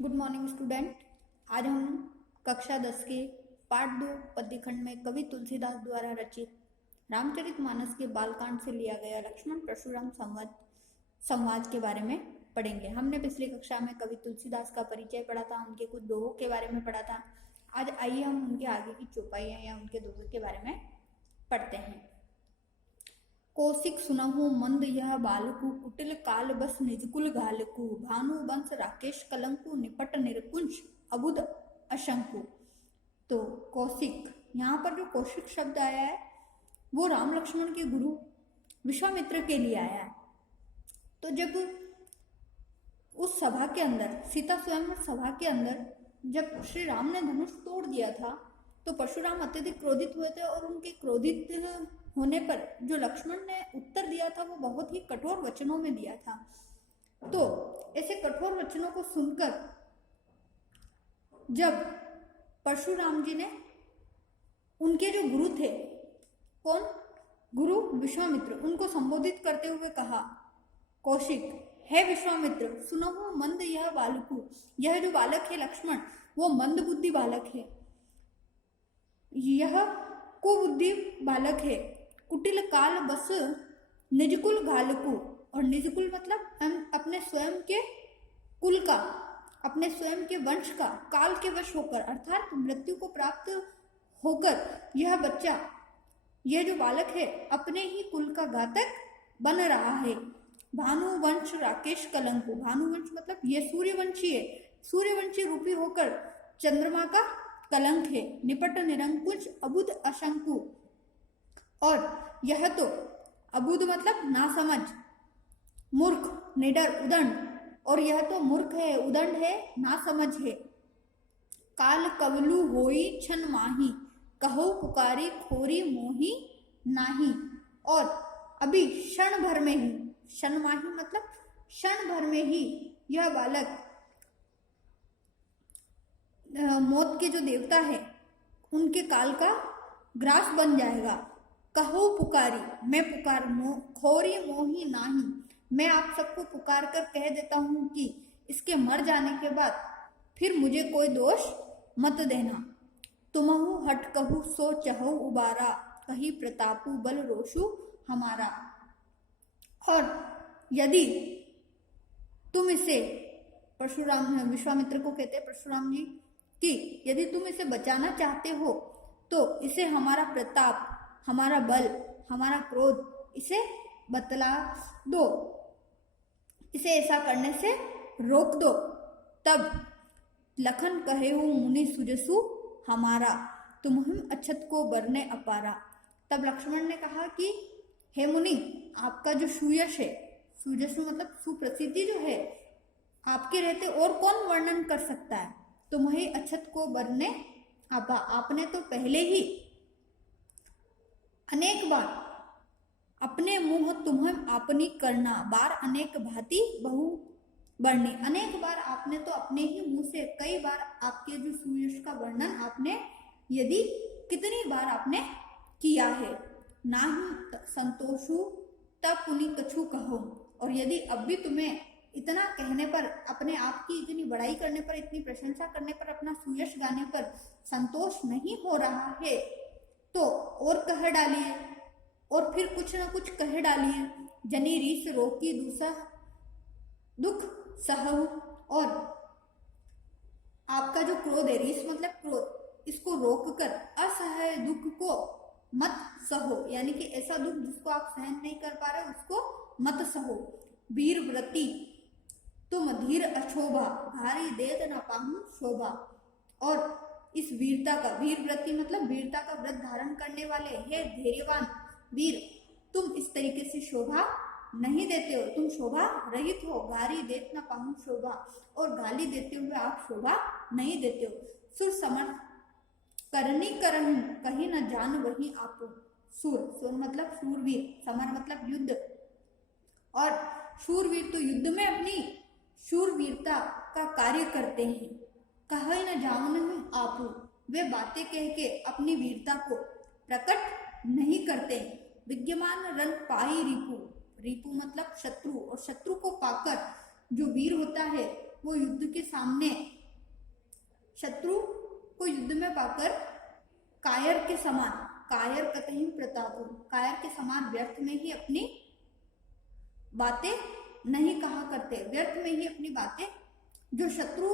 Good morning student. आज हम कक्षा 10 के पाठ 2 पद्यखंड में कवि तुलसीदास द्वारा रचित रामचरितमानस के बालकांड से लिया गया लक्ष्मण परशुराम संवाद के बारे में पढ़ेंगे। हमने पिछली कक्षा में कवि तुलसीदास का परिचय पढ़ा था, उनके कुछ दोहों के बारे में पढ़ा था। आज आइए हम उनके आगे की चौपाइयां या उनके दोहों के बारे में पढ़ते हैं। कौशिक सुनहु मंद यह बालकु, कुटिल काल बस निजकुल घालकु, भानु वंश राकेश कलंकु, निपट निरकुंज अबुद अशंकु। तो कौशिक, यहाँ पर जो कौशिक शब्द आया है वो राम लक्ष्मण के गुरु विश्वामित्र के लिए आया है। तो जब उस सभा के अंदर, सीता स्वयंवर सभा के अंदर जब श्री राम ने धनुष तोड़ दिया था तो परशुराम अत्यधिक क्रोधित हुए थे और उनके क्रोधित होने पर जो लक्ष्मण ने उत्तर दिया था वो बहुत ही कठोर वचनों में दिया था। तो ऐसे कठोर वचनों को सुनकर जब परशुराम जी ने उनके जो गुरु थे, कौन, गुरु विश्वामित्र, उनको संबोधित करते हुए कहा, कौशिक, हे विश्वामित्र, सुनो मंद यह बालकु, यह जो बालक है लक्ष्मण वो मंद बुद्धि बालक है, यह कुबुद्धि बालक है। कुटिल काल बस निजकुल घालकु, और निजकुल मतलब हम अपने स्वयं के कुल का, अपने स्वयं के वंश का काल के वश होकर अर्थात मृत्यु को प्राप्त होकर यह बच्चा, यह जो बालक है अपने ही कुल का घातक बन रहा है। भानु वंश राकेश कलंकु, भानुवंश मतलब ये सूर्यवंशी है, सूर्यवंशी रूपी होकर चंद्रमा का कलंक है। निपट निरंकुश अबुध अशंकु, और यह तो अबुध मतलब ना समझ, मूर्ख, निडर, उदंड, और यह तो मूर्ख है, उदंड है, ना समझ है। काल कवलु होई छन माही, कहो पुकारी खोरी मोही नाही, और अभी क्षण भर में ही, क्षण माही मतलब क्षण भर में ही यह बालक मौत के जो देवता है उनके काल का ग्रास बन जाएगा। कहो पुकारी, मैं पुकार, खोरी मोही नाही, मैं आप सबको पुकार कर कह देता हूं कि इसके मर जाने के बाद फिर मुझे कोई दोष मत देना। तुमहु हट कहू सो चहु उबारा, कही प्रतापु बल रोषु हमारा। और यदि तुम इसे, परशुराम विश्वामित्र को कहते हैं परशुराम जी कि यदि तुम इसे बचाना चाहते हो तो इसे हमारा प्रताप, हमारा बल, हमारा क्रोध इसे बतला दो, इसे ऐसा करने से रोक दो। तब लखन कहेऊ मुनि सुजसु हमारा, तुमहिम अक्षत को बरने अपारा। तब लक्ष्मण ने कहा कि हे मुनि, आपका जो सुयश है, सुजसु मतलब सुप्रसिद्धि जो है, आपके रहते और कौन वर्णन कर सकता है। तुम्हें अक्षत को बरने आपा, आपने तो पहले ही अनेक बार अपने मुंह तुम्हें आपनी करना, बार अनेक भांति बहु वर्णी, अनेक बार आपने तो अपने ही मुंह से कई बार आपके जो सुयश का वर्णन आपने, यदि कितनी बार आपने किया है। ना ही संतोषु तब पुनि कछु कहो, और यदि अब भी तुम्हें इतना कहने पर, अपने आप की इतनी बड़ाई करने पर, इतनी प्रशंसा करने पर, अपना सुयश गाने पर संतोष नहीं हो रहा है तो और कह डालिए, और फिर कुछ ना कुछ कह डालिए। जनी रीस रोकी दूसरा दुख सहु, और आपका जो क्रोध है, रीस मतलब क्रोध, इसको रोककर असहाय दुख को मत सहो, यानी कि ऐसा दुख जिसको आप सहन नहीं कर पा रहे उसको मत सहो। वीर व्रती तुम धीर अशोभा, भारी देत न पाहु शोभा, और इस वीरता का, वीर व्रती मतलब वीरता का व्रत धारण करने वाले, हे धैर्यवान वीर, तुम इस तरीके से शोभा नहीं देते हो, तुम शोभा रहित हो। गारी देत न पाहु शोभा, और गाली देते हुए आप शोभा नहीं देते हो। सुर समर्थ करनी करही, कहीं न जान वही आप। सुर, सुर मतलब शूरवीर, समर मतलब युद्ध, और शूरवीर तो युद्ध में अपनी शूरवीरता का कार्य करते हैं। कहीं न जान आप, वे बातें कह के अपनी वीरता को प्रकट नहीं करते। विद्यमान रन पाई रिपु, रिपु मतलब शत्रु, और शत्रु को पाकर जो वीर होता है वो युद्ध के सामने शत्रु को युद्ध में पाकर कायर के समान, कायर कतहि प्रतापु, कायर के समान व्यर्थ में ही अपनी बातें नहीं कहा करते, व्यर्थ में ही अपनी बातें, जो शत्रु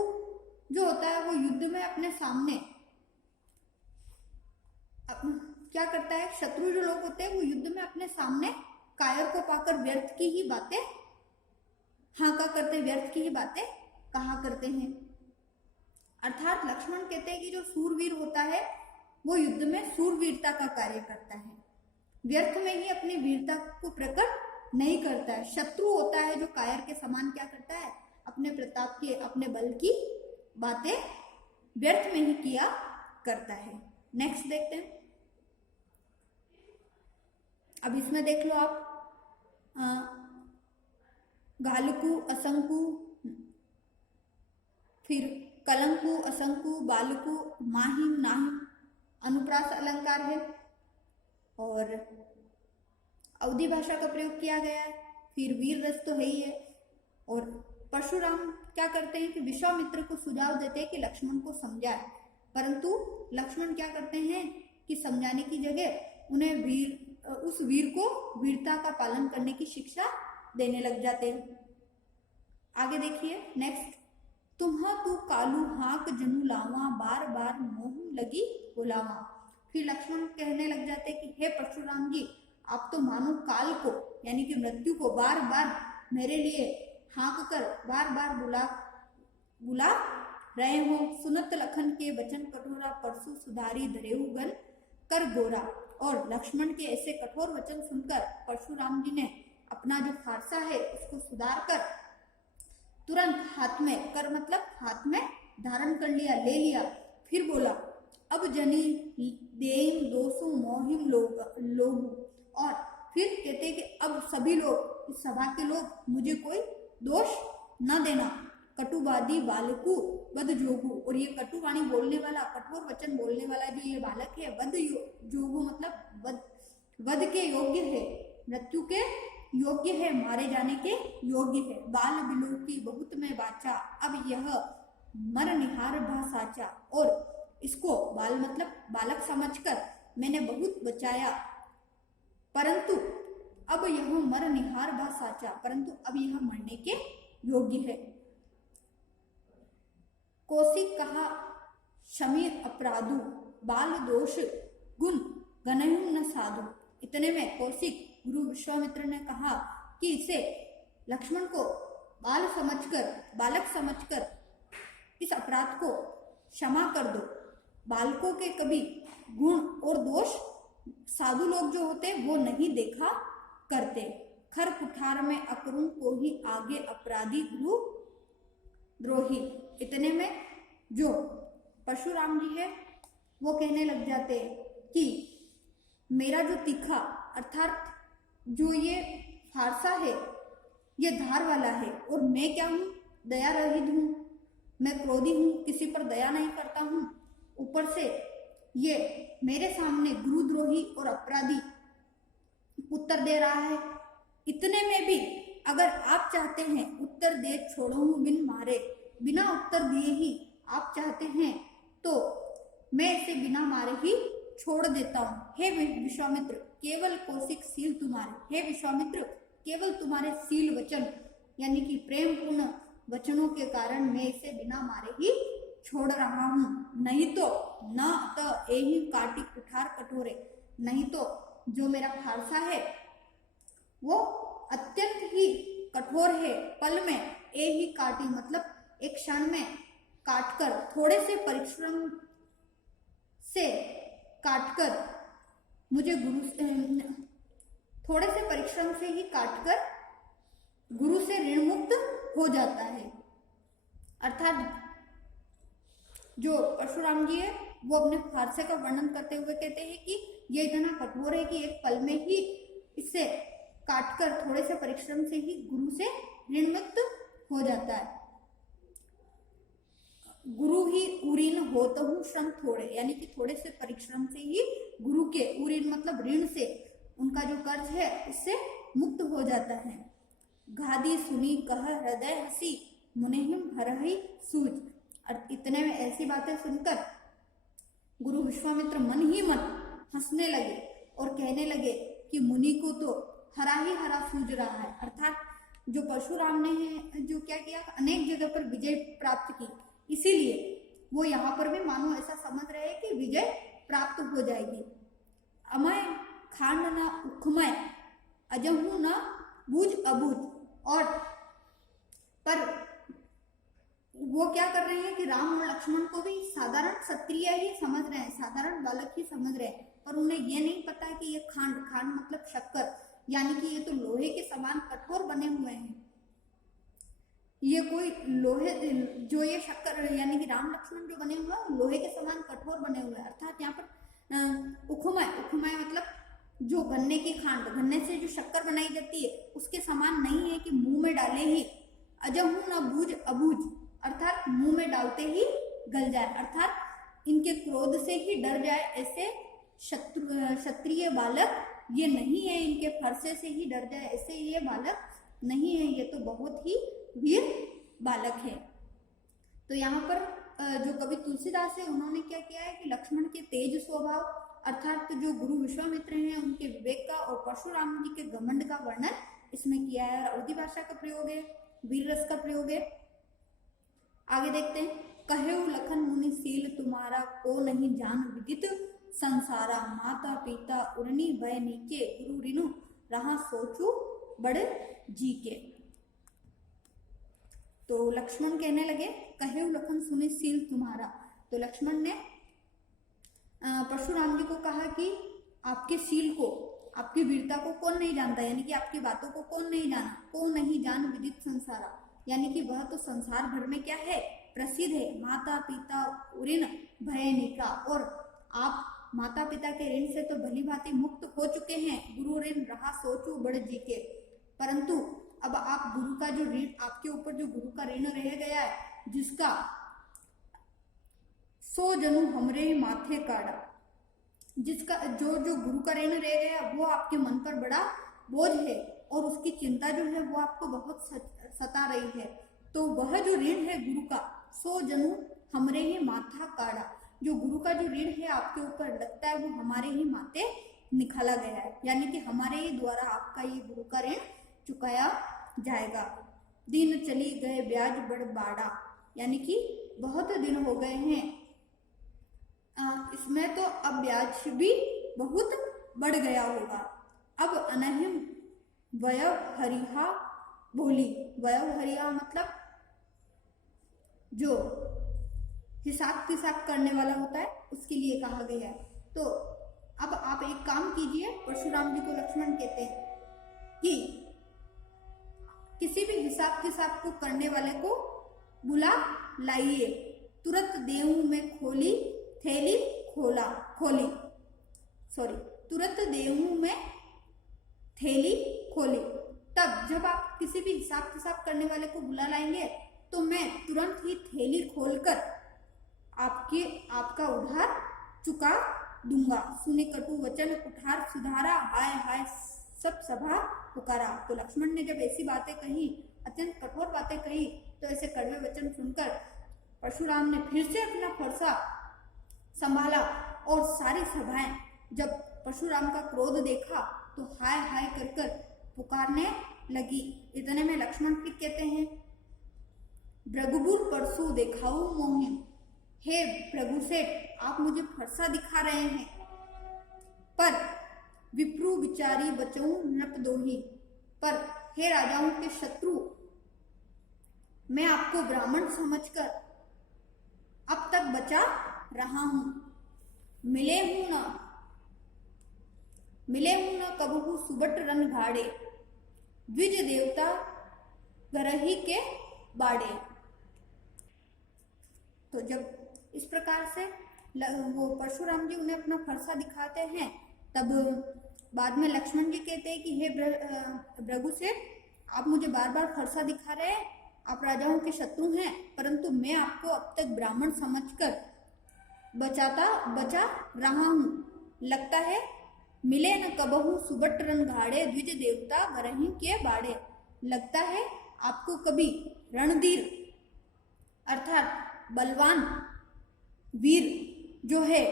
जो होता है वो युद्ध में अपने सामने क्या करता है, शत्रु जो लोग होते हैं वो युद्ध में अपने सामने कायर को पाकर व्यर्थ की ही बातें हाँका करते, व्यर्थ की ही बातें कहा करते हैं। अर्थात लक्ष्मण कहते हैं कि जो सूरवीर होता है वो युद्ध में सूरवीरता का कार्य करता है, व्यर्थ में ही अपनी वीरता को प्रकट नहीं करता है। शत्रु होता है जो कायर के समान क्या करता है, अपने प्रताप की, अपने बल की बातें व्यर्थ में ही किया करता है। नेक्स्ट देखते हैं। अब इसमें देख लो आप, घालुकु, असंकु, फिर कलंकु, असंकु, बालकु, माहिम, नाहिम अनुप्रास अलंकार है और अवधि भाषा का प्रयोग किया गया है। फिर वीर रस तो है ही है। और परशुराम क्या करते हैं कि विश्वामित्र को सुझाव देते हैं कि लक्ष्मण को समझाए, परंतु लक्ष्मण क्या करते हैं कि समझाने की जगह उन्हें उस वीर को वीरता का पालन करने की शिक्षा देने लग जाते हैं। आगे देखिए नेक्स्ट। तुम्हा तू कालू हाक जनु लावा, बार बार मोह लगी बुलावा। फिर लक्ष्मण कहने लग जाते कि हे परशुराम जी, आप तो मानो काल को यानी कि मृत्यु को बार बार मेरे लिए हाँक कर बार बार बुला रहे हो। सुनत लखन के वचन कठोरा, परसु सुधारी धरेहु गन कर गोरा। और लक्ष्मण के ऐसे कठोर वचन सुनकर परशुराम जी ने अपना जो फारसा है उसको सुधार कर तुरंत हाथ में कर मतलब हाथ में धारण कर लिया, ले लिया। फिर बोला, अब जनी देम दोसु मोहिम लोग। और फिर कहते कि अब सभी लोग, इस सभा के लोग मुझे कोई दोष न देना। कटुवादी बालकु वध जोगु। और ये कटुवाणी बोलने वाला, कठोर वचन बोलने वाला जो ये बालक है, वध जोगु मतलब वध के योग्य है, मृत्यु के योग्य है, मारे जाने के योग्य है। बाल बिलो की बहुत में बाचा, अब यह मर निहार भा साचा। और इसको बाल मतलब बालक समझकर मैंने बहुत बचाया, परंतु अब यह मर निहार भा साचा, परंतु अब यह मरने के योग्य है। कौशिक कहा शमीर अपराधु, बाल दोष गुण गनहु न साधु। इतने में कौशिक गुरु विश्वामित्र ने कहा कि इसे लक्ष्मण को बालक समझकर इस अपराध को क्षमा कर दो। बालकों के कभी गुण और दोष साधु लोग जो होते वो नहीं देखा करते। खर कुठार में अकरुण को ही आगे अपराधी गुरु द्रोही। इतने में जो परशुराम जी है वो कहने लग जाते कि मेरा जो तीखा अर्थात जो ये फारसा है ये धार वाला है, और मैं क्या हूँ, दया रहित हूँ, मैं क्रोधी हूँ, किसी पर दया नहीं करता हूँ। ऊपर से ये मेरे सामने गुरुद्रोही और अपराधी उत्तर दे रहा है। इतने में भी अगर आप चाहते हैं उत्तर दे छोड़ो बिन मारे, बिना उत्तर दिए ही आप चाहते हैं तो मैं इसे बिना मारे ही छोड़ देता हूँ। हे विश्वामित्र, केवल कौशिक सील तुम्हारे, हे विश्वामित्र केवल तुम्हारे सील वचन यानी कि प्रेम पूर्ण वचनों के कारण मैं इसे बिना मारे ही छोड़ रहा हूँ। नहीं तो न त एहि काटी कुठार कठोरे, नहीं तो जो मेरा फारसा है वो अत्यंत ही कठोर है। पल में एहि काटी मतलब एक क्षण में काटकर, थोड़े से परिश्रम से काटकर मुझे थोड़े से परिश्रम से ही काटकर गुरु से ऋण मुक्त हो जाता है। अर्थात जो परशुराम जी है वो अपने फारसे का वर्णन करते हुए कहते हैं कि ये इतना कठोर है कि एक पल में ही इसे काटकर थोड़े से परिश्रम से ही गुरु से ऋण मुक्त हो जाता है। गुरु ही उरीन होत हूँ श्रम थोड़े, यानी कि थोड़े से परिश्रम से ही गुरु के, उरीन मतलब ऋण से, उनका जो कर्ज है उससे मुक्त हो जाता है। गादी सुनी कह हृदय हसी, मुनिहिम हरहि सूझ। और इतने में ऐसी बातें सुनकर गुरु विश्वामित्र मन ही मन हंसने लगे और कहने लगे कि मुनि को तो हरा ही हरा सूझ रहा है। अर्थात जो परशुराम ने जो क्या किया, अनेक जगह पर विजय प्राप्त की, इसीलिए वो यहाँ पर भी मानो ऐसा समझ रहे हैं कि विजय प्राप्त हो जाएगी। अमय खांड न उखमय अजहू न बूझ अबूझ। और पर वो क्या कर रहे हैं कि राम और लक्ष्मण को भी साधारण क्षत्रिय ही समझ रहे हैं, साधारण बालक ही समझ रहे हैं, पर उन्हें ये नहीं पता कि ये खांड, खांड मतलब शक्कर, यानी कि ये तो लोहे के समान कठोर बने हुए हैं। ये कोई लोहे, जो ये शक्कर यानी कि राम लक्ष्मण जो बने हुए हैं लोहे के समान कठोर बने हुए हैं। अर्थात यहाँ पर उखमय, उखमय मतलब जो गन्ने की खांड, गन्ने से जो शक्कर बनाई जाती है उसके समान नहीं है कि मुंह में डाले ही अजहू न बूझ अबूझ, अर्थात मुंह में डालते ही गल जाए, अर्थात इनके क्रोध से ही डर जाए, ऐसे क्षत्रिय बालक ये नहीं है, इनके फरसे से ही डर जाए ऐसे ये बालक नहीं है, ये तो बहुत ही वीर बालक है। तो यहाँ पर जो कवि तुलसीदास है उन्होंने क्या किया है कि लक्ष्मण के तेज स्वभाव, अर्थात जो गुरु विश्वामित्र हैं उनके विवेक का और परशुराम जी के घमंड का वर्णन इसमें किया है। अवधी भाषा का प्रयोग है, वीर रस का प्रयोग है। आगे देखते हैं, कहेउ लखन मुनि सील तुम्हारा, को नहीं जान विदित संसारा, माता पिता उर्नी भय नीके, गुरु रिनु रहा सोचू बड़ जी के। तो लक्ष्मण कहने लगे कहेउ लखन सुनि सील तुम्हारा। तो लक्ष्मण ने परशुराम जी को कहा कि आपके शील को, आपकी वीरता को कौन नहीं जानता, यानी कि आपकी बातों को कौन नहीं जाना, को नहीं जान विदित संसारा, यानी कि वह तो संसार भर में क्या है, प्रसिद्ध है। माता पिता ऋण भय निका, और आप माता पिता के ऋण से तो भली भांति मुक्त हो चुके हैं। गुरु ऋण रहा सोचू बड़ जी के, परंतु अब आप गुरु का जो ऋण, आपके ऊपर जो गुरु का ऋण रह गया है, जिसका 100 जनु हमरे माथे काड़ा, जिसका जो गुरु का ऋण रह गया वो आपके मन पर बड़ा बोझ है और उसकी चिंता जो है वो आपको बहुत सता रही है। तो वह जो ऋण है गुरु का, 100 जनु हमरे ही माथा काड़ा, जो गुरु का जो ऋण है आपके ऊपर लगता है वो हमारे ही माथे निकाला गया है, यानी कि हमारे ही द्वारा आपका ये गुरु का ऋण चुकाया जाएगा। दिन चली गए ब्याज बड़ बाड़ा, यानी कि बहुत दिन हो गए हैं, इसमें तो अब ब्याज भी बहुत बढ़ गया होगा। अब अनहिम वयव हरिहा बोली, वयव हरिहा मतलब जो हिसाब किसाब करने वाला होता है उसके लिए कहा गया है। तो अब आप एक काम कीजिए, परशुराम जी को लक्ष्मण कहते हैं कि किसी भी हिसाब किताब को करने वाले को बुला लाइए। तुरंत देहू में खोली थैली खोली, तुरंत देहू में थैली खोली। तब जब आप किसी भी हिसाब किताब करने वाले को बुला लाएंगे तो मैं तुरंत ही थैली खोलकर आपका उधार चुका दूंगा। सुने कटु वचन कुठार सुधारा, हाय हाय सब सभा पुकारा। तो लक्ष्मण ने जब ऐसी बातें कही, अत्यंत कठोर बातें कही, तो ऐसे कड़वे वचन सुनकर परशुराम ने फिर से अपना फरसा संभाला और सारी सभाएं जब परशुराम का क्रोध देखा तो हाय हाय कर कर पुकारने लगी। इतने में लक्ष्मण फिर कहते हैं, भृगुबुर परसु देखाऊ मोहिम, हे प्रभु से आप मुझे फरसा दिखा रहे हैं, पर विप्रु विचारी बचऊ नृप दोही, पर हे राजाओं के शत्रु, मैं आपको ब्राह्मण समझकर अब तक बचा रहा हूं। मिले हूं न कबहू सुबट रन घाड़े, द्विज देवता गरही के बाड़े। तो जब इस प्रकार से वो परशुराम जी उन्हें अपना फरसा दिखाते हैं, तब बाद में लक्ष्मण जी कहते हैं कि हे भृगु से आप मुझे बार बार फरसा दिखा रहे हैं, आप राजाओं के शत्रु हैं, परंतु मैं आपको अब तक ब्राह्मण समझकर बचा रहा हूँ। लगता है मिले न कबहू सुबट रन घाड़े, द्विज देवता गरही के बाड़े। लगता है आपको कभी रणधीर अर्थात बलवान वीर जो है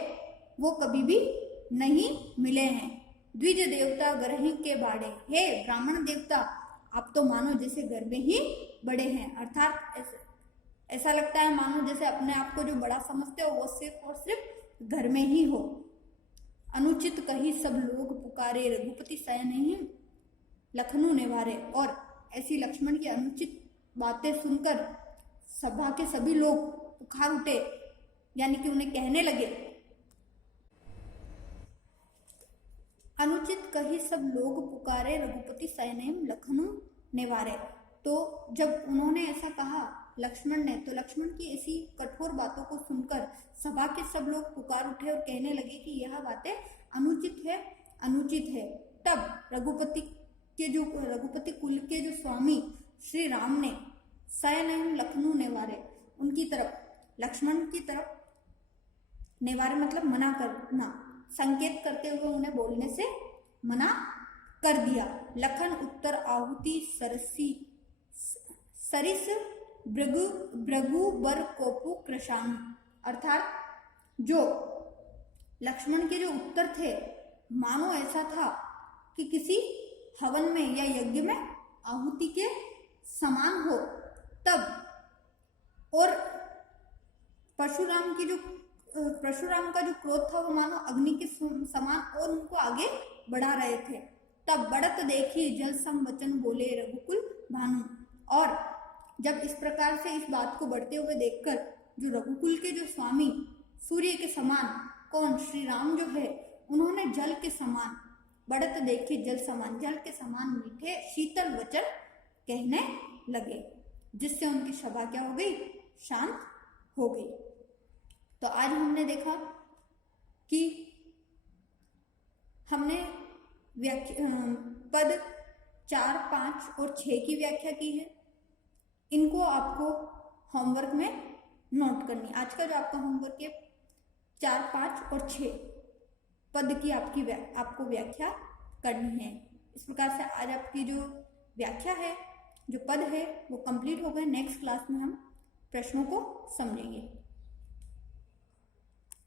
वो कभी भी नहीं मिले हैं। द्विज देवता ग्रही के बाड़े, हे ब्राह्मण देवता आप तो मानो जैसे घर में ही बड़े हैं, अर्थात ऐसा लगता है मानो जैसे अपने आप को जो बड़ा समझते हो वो सिर्फ और सिर्फ घर में ही हो। अनुचित कही सब लोग पुकारे, रघुपति सह नहीं लखनऊ निवारे। और ऐसी लक्ष्मण की अनुचित बातें सुनकर सभा के सभी लोग पुकार उठे, यानी कि उन्हें कहने लगे, अनुचित कही सब लोग पुकारे, रघुपति सैनेम लखनऊ निवारे। तो जब उन्होंने ऐसा कहा लक्ष्मण ने, तो लक्ष्मण की ऐसी कठोर बातों को सुनकर सभा के सब लोग पुकार उठे और कहने लगे कि यह बातें अनुचित है, अनुचित है। तब रघुपति कुल के जो स्वामी श्री राम ने सैनेम लखनऊ निवारे, उनकी तरफ, लक्ष्मण की तरफ, निवारे मतलब मना करना, संकेत करते हुए उन्हें बोलने से मना कर दिया। लखन उत्तर आहुति सरसी सरिस भृगु बर कोपु कृशान, अर्थात जो लक्ष्मण के जो उत्तर थे मानो ऐसा था कि किसी हवन में या यज्ञ में आहुति के समान हो। तब और परशुराम का जो क्रोध था वो मानो अग्नि के समान और उनको आगे बढ़ा रहे थे। तब बढ़त देखी जल सम वचन बोले रघुकुल भानु। और जब इस प्रकार से इस बात को बढ़ते हुए देखकर जो रघुकुल के जो स्वामी सूर्य के समान, कौन, श्री राम जो है, उन्होंने जल के समान, बढ़त देखी जल समान, जल के समान मीठे शीतल वचन कहने लगे, जिससे उनकी सभा क्या हो गई, शांत हो गई। तो आज हमने देखा कि हमने पद 4, 5 और 6 की व्याख्या की है। इनको आपको होमवर्क में नोट करनी। आज का जो आपका होमवर्क है 4, 5 और 6 पद की आपको व्याख्या करनी है। इस प्रकार से आज आपकी जो व्याख्या है, जो पद है, वो कंप्लीट हो गए। नेक्स्ट क्लास में हम प्रश्नों को समझेंगे।